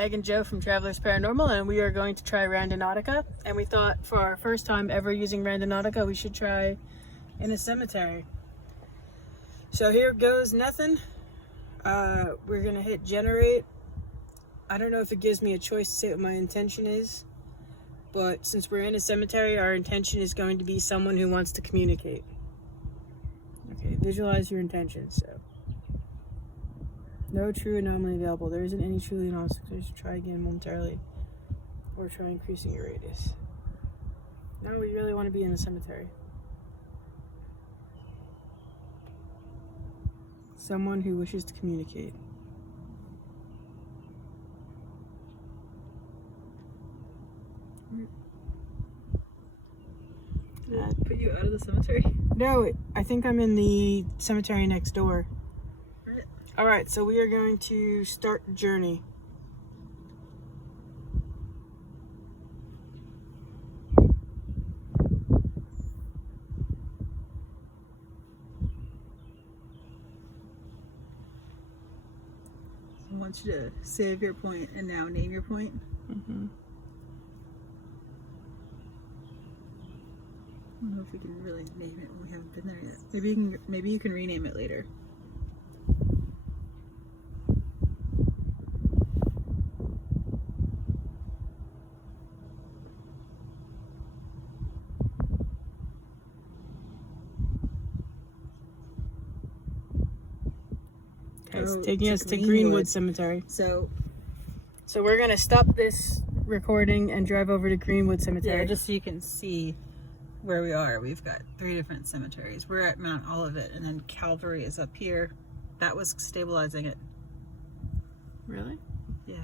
Meg and Joe from Travelers Paranormal, and we are going to try Randonautica. And we thought for our first time ever using Randonautica, we should try in a cemetery. So here goes nothing. We're gonna hit generate. I don't know if it gives me a choice to say what my intention is, but since we're in a cemetery, our intention is going to be someone who wants to communicate. Okay, visualize your intention. So, no true anomaly available. There isn't any truly anomalous. So try again momentarily, or try increasing your radius. No, we really want to be in the cemetery. Someone who wishes to communicate. Did it put you out of the cemetery? No, I think I'm in the cemetery next door. Alright, so we are going to start the journey. I want you to save your point and now name your point. Mm-hmm. I don't know if we can really name it when we haven't been there yet. Maybe you can rename it later. Okay, it's taking us to Greenwood Cemetery. So we're gonna stop this recording and drive over to Greenwood Cemetery. yeah, just so you can see where we are. We've got 3 different cemeteries. We're at Mount Olivet, and then Calvary is up here. That was stabilizing it. Really? Yeah.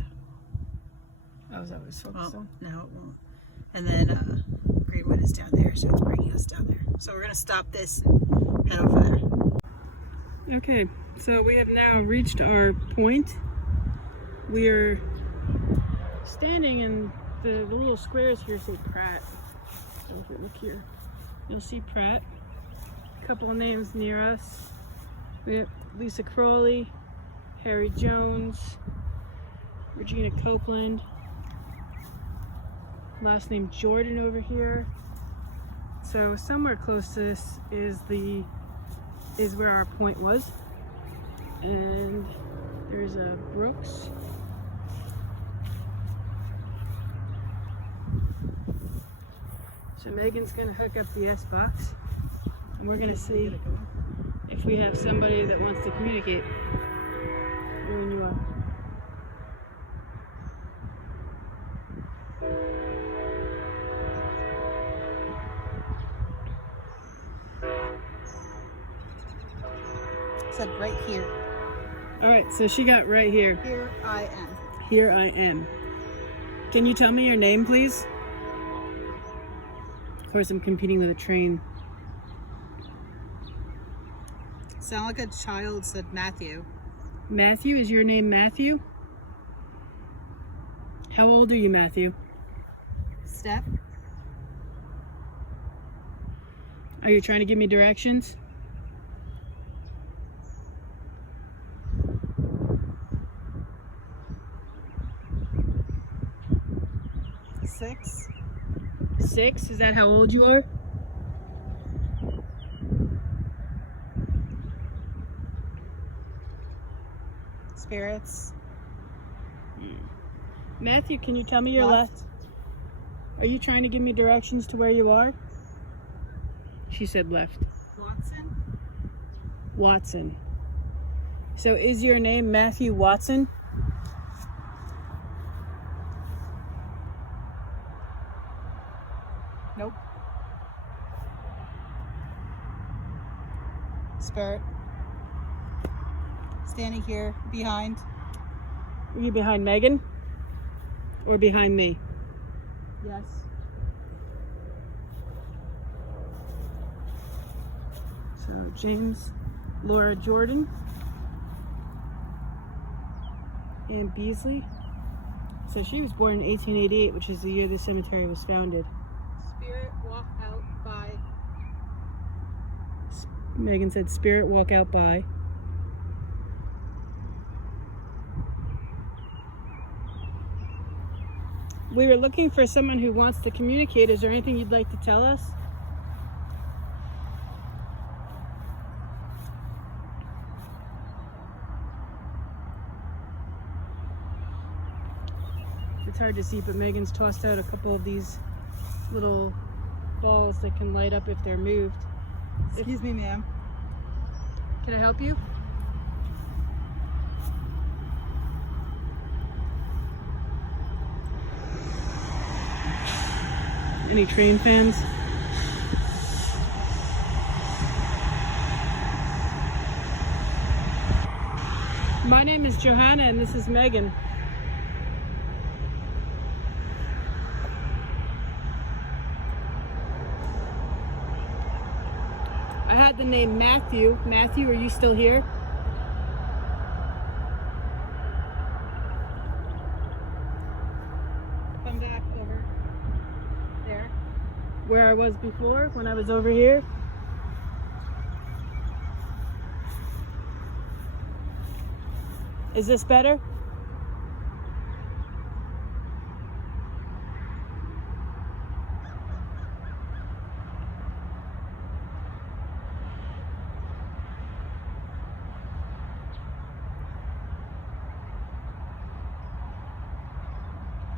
Oh, is that what it's focused on? Now it won't. And then Greenwood is down there, so it's bringing us down there. So we're gonna stop this and head over there. Okay, so we have now reached our point. We are standing in the little squares here say Pratt. So if you look here, you'll see Pratt. A couple of names near us. We have Lisa Crawley, Harry Jones, Regina Copeland. Last name Jordan over here. So somewhere close to this is where our point was. And there's a Brooks. So Megan's gonna hook up the SBOX, and we're gonna see if we have somebody that wants to communicate. When you are. It said right here. All right, so she got right here. Here I am. Here I am. Can you tell me your name, please? Of course, I'm competing with a train. Sound like a child said Matthew. Matthew? Is your name Matthew? How old are you, Matthew? Steph. Are you trying to give me directions? Six. 6? Is that how old you are? Spirits. Matthew, can you tell me your Left. Are you trying to give me directions to where you are? She said left. Watson. Watson. So is your name Matthew Watson? Nope. Spirit. Standing here behind. Are you behind Megan? Or behind me? Yes. So James, Laura Jordan, Ann Beasley. So she was born in 1888, which is the year the cemetery was founded. Spirit walk out by. Megan said, "Spirit walk out by." We were looking for someone who wants to communicate. Is there anything you'd like to tell us? It's hard to see, but Megan's tossed out a couple of these little balls that can light up if they're moved. Excuse me, ma'am. Can I help you? Any train fans? My name is Johanna and this is Megan. I had the name Matthew. Matthew, are you still here? Come back over there. Where I was before, when I was over here? Is this better?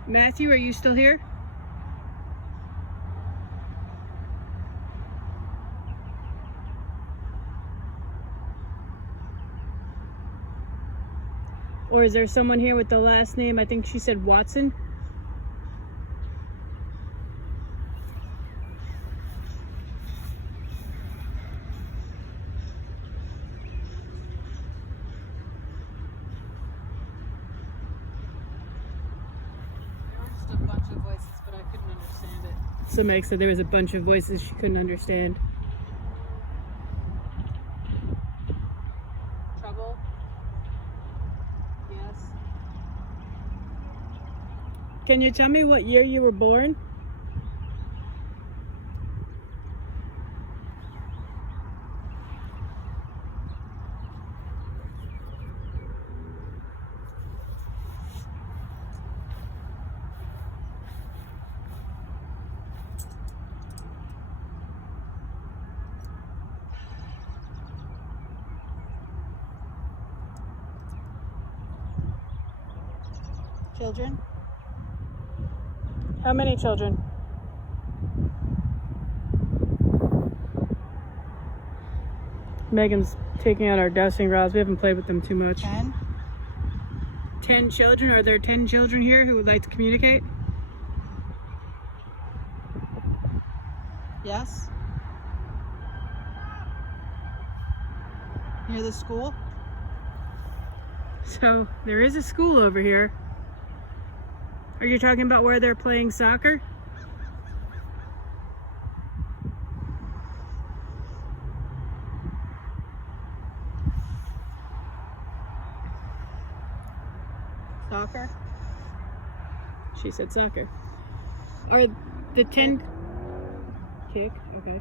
Matthew, are you still here? Or is there someone here with the last name? I think she said Watson. Just a bunch of voices, but I couldn't understand it. So Meg said there was a bunch of voices she couldn't understand. Trouble? Yes. Can you tell me what year you were born? Children? How many children? Megan's taking out our dowsing rods. We haven't played with them too much. 10? 10 children? Are there 10 children here who would like to communicate? Yes. Near the school? So there is a school over here. Are you talking about where they're playing soccer? Soccer? She said soccer. Are the 10... Kick? Okay.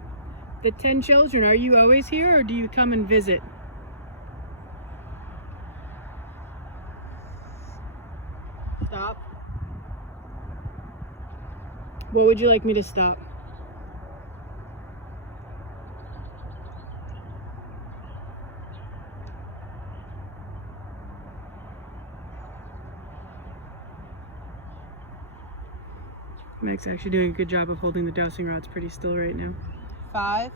The 10 children, are you always here or do you come and visit? Stop. What would you like me to stop? Meg's actually doing a good job of holding the dowsing rods pretty still right now. 5?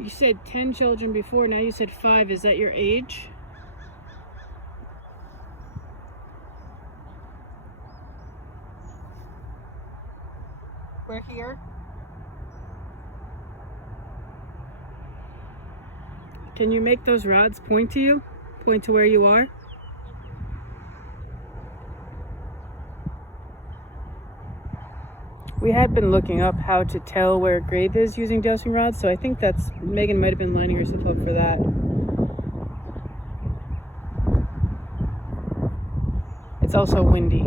You said 10 children before, now you said 5. Is that your age? We're here. Can you make those rods point to you? Point to where you are? We had been looking up how to tell where a grave is using dowsing rods, so I think that's... Megan might have been lining herself up for that. It's also windy.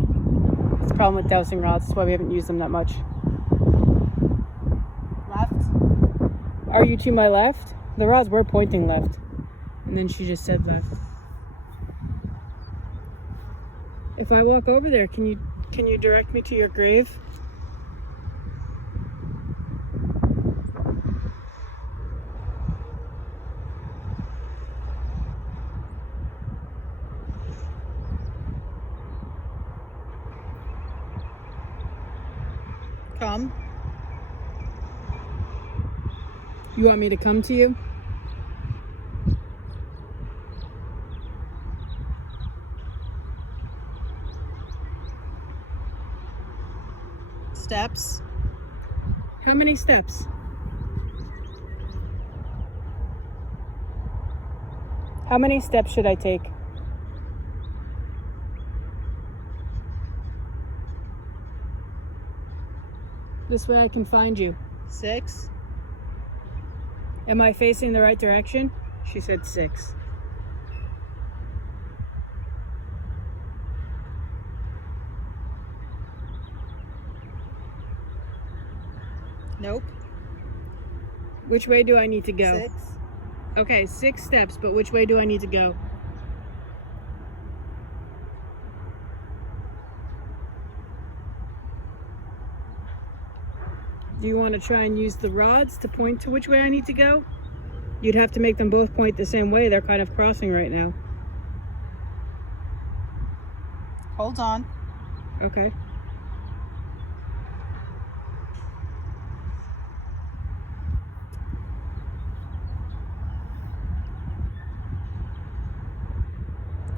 It's the problem with dowsing rods, that's why we haven't used them that much. Left? Are you to my left? The rods were pointing left. And then she just said left. If I walk over there, can you direct me to your grave? Come. You want me to come to you? Steps. How many steps? How many steps should I take? This way I can find you. 6. Am I facing the right direction? She said 6. Nope. Which way do I need to go? 6. Okay, 6 steps, but which way do I need to go? Do you want to try and use the rods to point to which way I need to go? You'd have to make them both point the same way. They're kind of crossing right now. Hold on. Okay.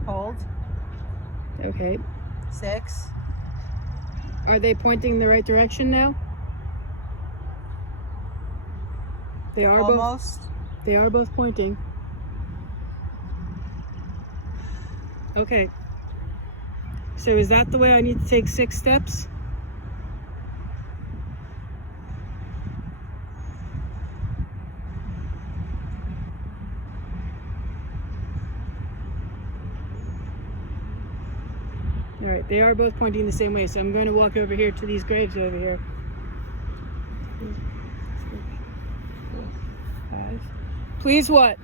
Hold. Okay. 6. Are they pointing the right direction now? They are Almost. They are both pointing. Okay. So is that the way I need to take 6 steps? All right, they are both pointing the same way, so I'm going to walk over here to these graves over here. 5. Please what?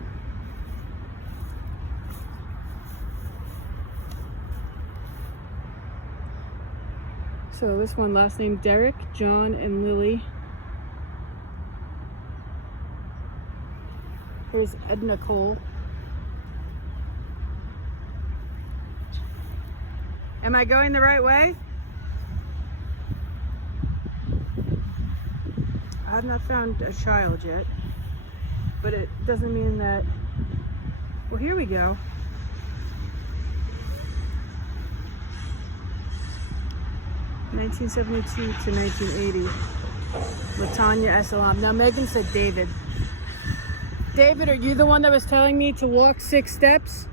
So this one, last name Derek, John, and Lily. Here's Edna Cole. Am I going the right way? I have not found a child yet, but it doesn't mean that. Well, here we go. (1972 to 1980). Latanya Esalam. Now Megan said David. David, are you the one that was telling me to walk 6 steps?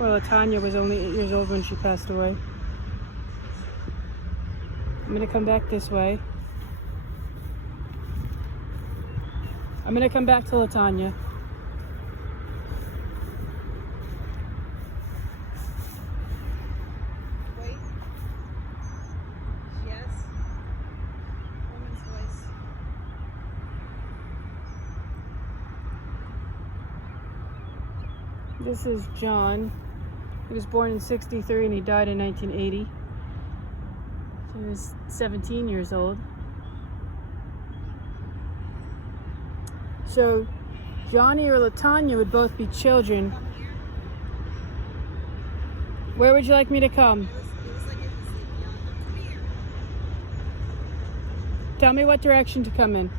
Well, Latanya was only 8 years old when she passed away. I'm gonna come back this way. I'm gonna come back to Latanya. Wait. Yes. Woman's voice. This is John. He was born in '63 and he died in 1980. So he was 17 years old. So Johnny or Latanya would both be children. Where would you like me to come? It was like it was yelling, come here. Tell me what direction to come in.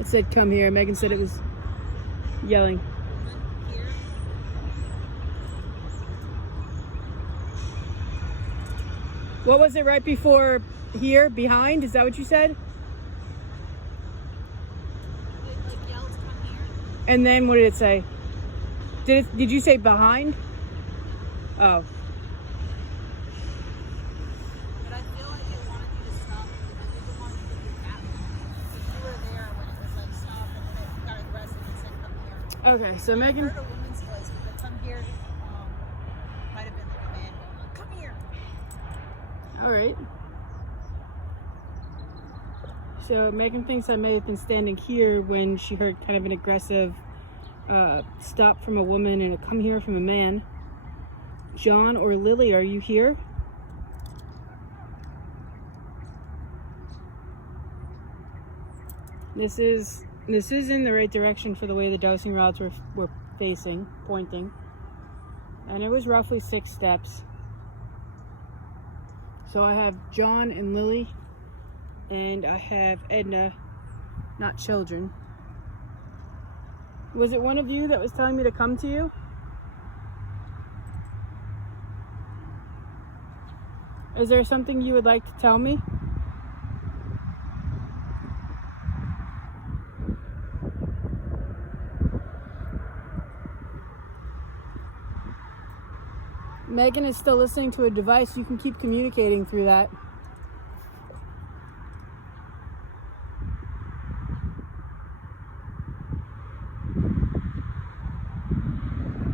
It said come here. Megan said it was yelling. Here. What was it right before here? Behind? Is that what you said? It like yelled, come here. And then what did it say? Did you say behind? Oh. But I feel like it wanted you to stop because I think it wanted you to be happy. Because you were there when it was like stop and then it got aggressive and said come here. Okay, so I Megan. heard a woman's voice, but come here might have been like a man going, come here. All right. So Megan thinks I may have been standing here when she heard kind of an aggressive stop from a woman and a come here from a man. John or Lily, are you here? This is in the right direction for the way the dowsing rods were facing, pointing. And it was roughly 6 steps. So I have John and Lily, and I have Edna, not children. Was it one of you that was telling me to come to you? Is there something you would like to tell me? Megan is still listening to a device. You can keep communicating through that.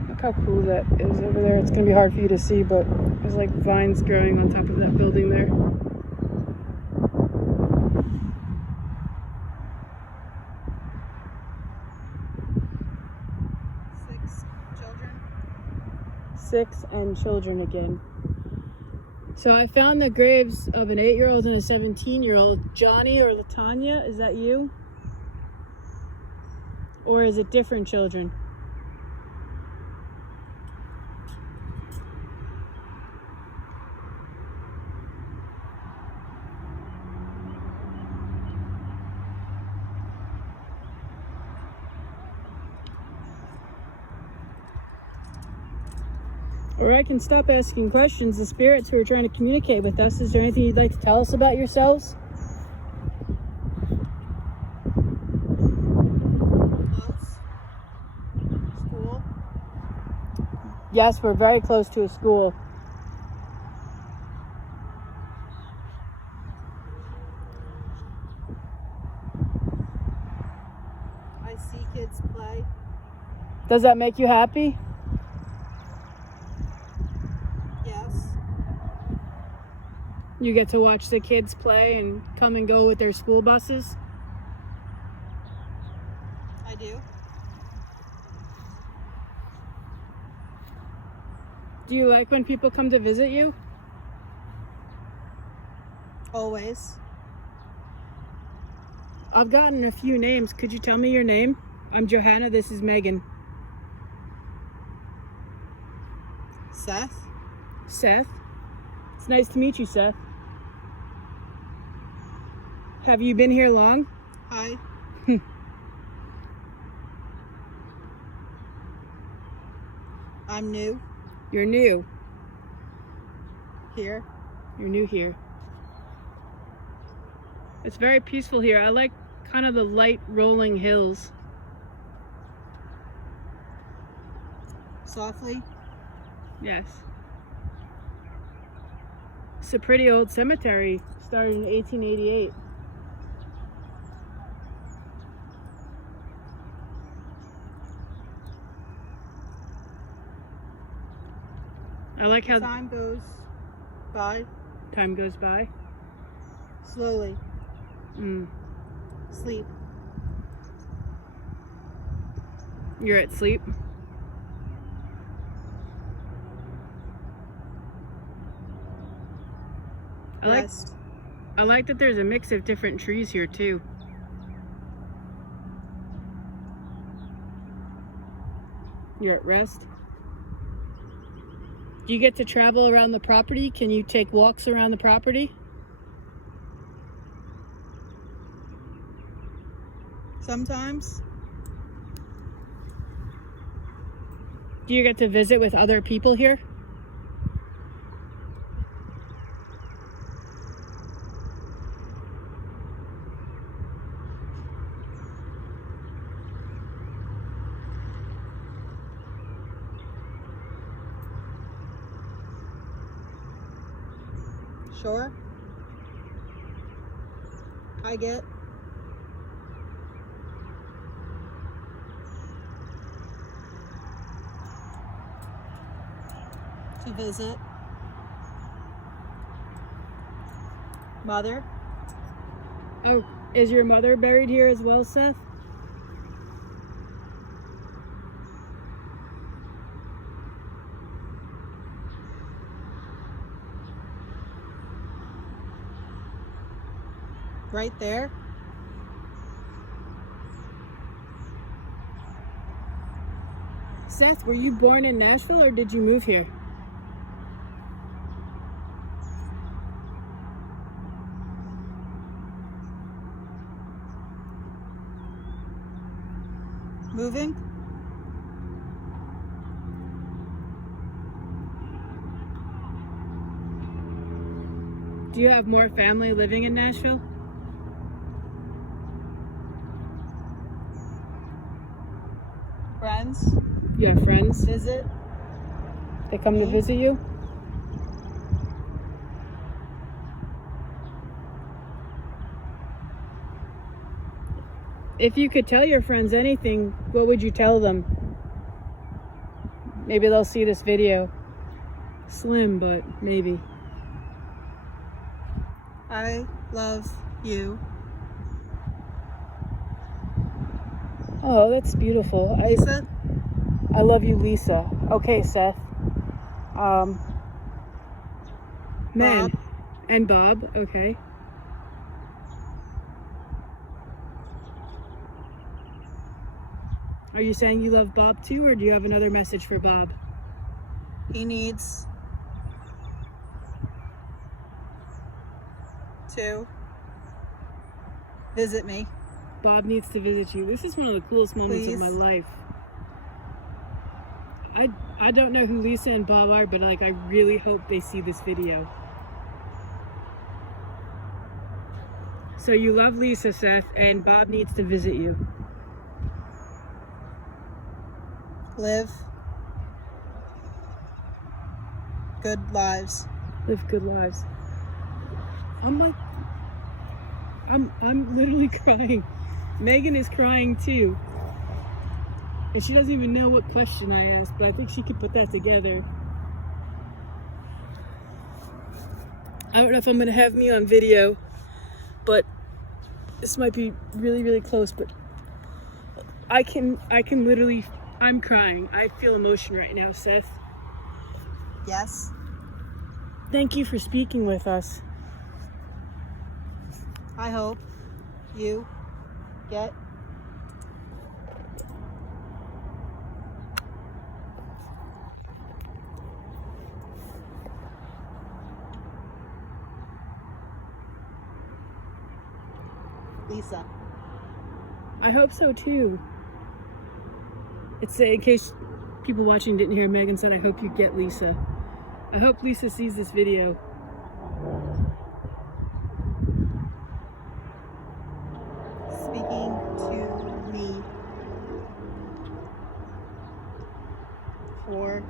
Look how cool that is over there. It's going to be hard for you to see, but there's like vines growing on top of that building there. Six and children again. So I found the graves of an 8-year-old and a 17-year-old. Johnny or Latanya, is that you? Or is it different children? Or I can stop asking questions. The spirits who are trying to communicate with us, is there anything you'd like to tell us about yourselves? Close. School. Yes, we're very close to a school. I see kids play. Does that make you happy? You get to watch the kids play and come and go with their school buses? I do. Do you like when people come to visit you? Always. I've gotten a few names. Could you tell me your name? I'm Johanna, this is Megan. Seth? Seth? It's nice to meet you, Seth. Have you been here long? Hi. I'm new. You're new. Here. You're new here. It's very peaceful here. I like kind of the light rolling hills. Softly. Yes. It's a pretty old cemetery. Started in 1888. I like how time goes by. Time goes by. Slowly. Sleep. You're at sleep? I like that there's a mix of different trees here too. You're at rest? Do you get to travel around the property? Can you take walks around the property? Sometimes. Do you get to visit with other people here? Sure. I get. To visit. Mother. Oh, is your mother buried here as well, Seth? Right there. Seth, were you born in Nashville or did you move here? Moving. Do you have more family living in Nashville? Friends. You have friends? Visit. They come to visit you? If you could tell your friends anything, what would you tell them? Maybe they'll see this video. Slim, but maybe. I love you. Oh, that's beautiful. Lisa? I love you, Lisa. Okay, Seth. Man. Bob. And Bob, okay. Are you saying you love Bob too, or do you have another message for Bob? He needs to visit me. Bob needs to visit you. This is one of the coolest moments of my Please. life. I don't know who Lisa and Bob are, but like I really hope they see this video. So you love Lisa, Seth, and Bob needs to visit you. Live good lives. Live good lives. I'm literally crying. Megan is crying too. And she doesn't even know what question I asked, but I think she could put that together. I don't know if I'm gonna have me on video, but this might be really, really close, but I can literally, I'm crying. I feel emotion right now, Seth. Yes. Thank you for speaking with us. I hope you get Lisa. I hope so too. It's in case people watching didn't hear, Megan said, I hope you get Lisa. I hope Lisa sees this video. Speaking to me for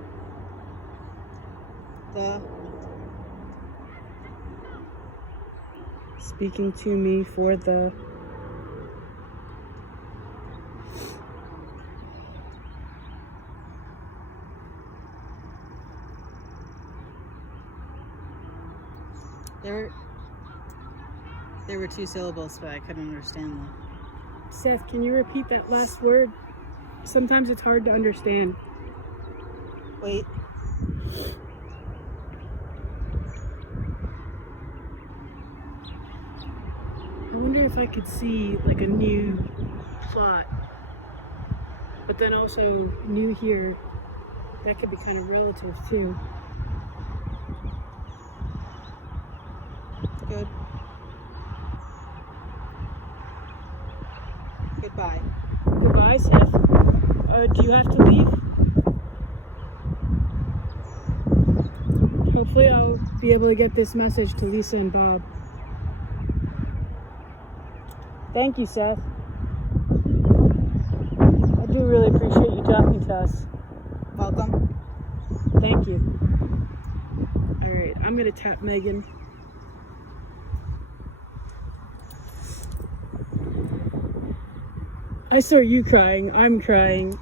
the Speaking to me for the... There were two syllables, but I couldn't understand them. Seth, can you repeat that last word? Sometimes it's hard to understand. Wait. I wonder if I could see like a new plot, but then also new here. That could be kind of relative too. Good. Goodbye. Goodbye, Seth. Do you have to leave? Hopefully I'll be able to get this message to Lisa and Bob. Thank you, Seth. I do really appreciate you talking to us. Welcome. Thank you. Alright, I'm gonna tap Megan. I saw you crying. I'm crying.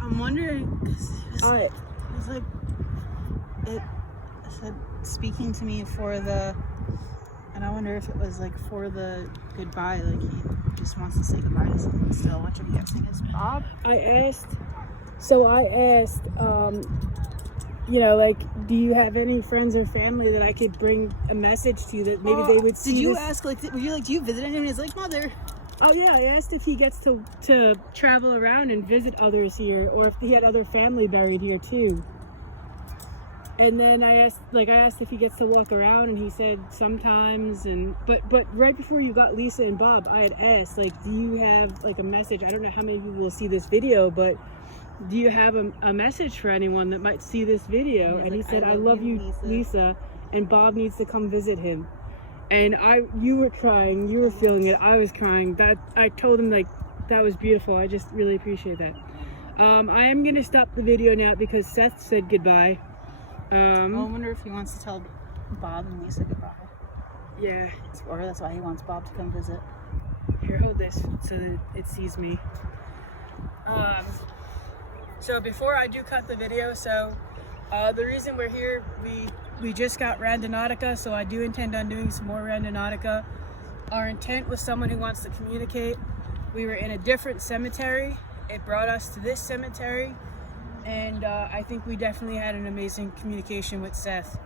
I'm wondering, because it was like, it said speaking to me for the, I And I wonder if it was like for the goodbye, like he just wants to say goodbye to someone still, which I'm guessing is Bob. I asked, you know, like, do you have any friends or family that I could bring a message to that maybe they would see? Did you this? ask, like, were you like, do you visit anyone? He's like, mother. Oh yeah, I asked if he gets to travel around and visit others here, or if he had other family buried here too. And then I asked if he gets to walk around, and he said sometimes. And but right before you got Lisa and Bob, I had asked, like, do you have like a message? I don't know how many people will see this video, but do you have a message for anyone that might see this video? And he said, I love you, Lisa, and Bob needs to come visit him. And you were crying, you were feeling it, I was crying. That I told him, like, that was beautiful. I just really appreciate that. I am gonna stop the video now because Seth said goodbye. I wonder if he wants to tell Bob and Lisa goodbye. Yeah. Or that's why he wants Bob to come visit. Here, hold this so that it sees me. So before I do cut the video, the reason we're here, we just got Randonautica, so I do intend on doing some more Randonautica. Our intent was someone who wants to communicate. We were in a different cemetery. It brought us to this cemetery, and I think we definitely had an amazing communication with Seth.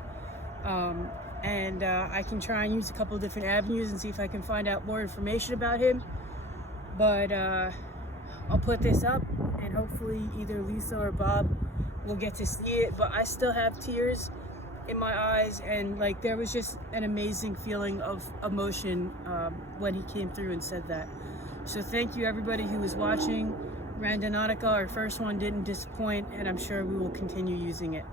I can try and use a couple of different avenues and see if I can find out more information about him. But I'll put this up, and hopefully either Lisa or Bob will get to see it. But I still have tears in my eyes, and like there was just an amazing feeling of emotion when he came through and said that. So thank you everybody who was watching. Randonautica, our first one, didn't disappoint, and I'm sure we will continue using it.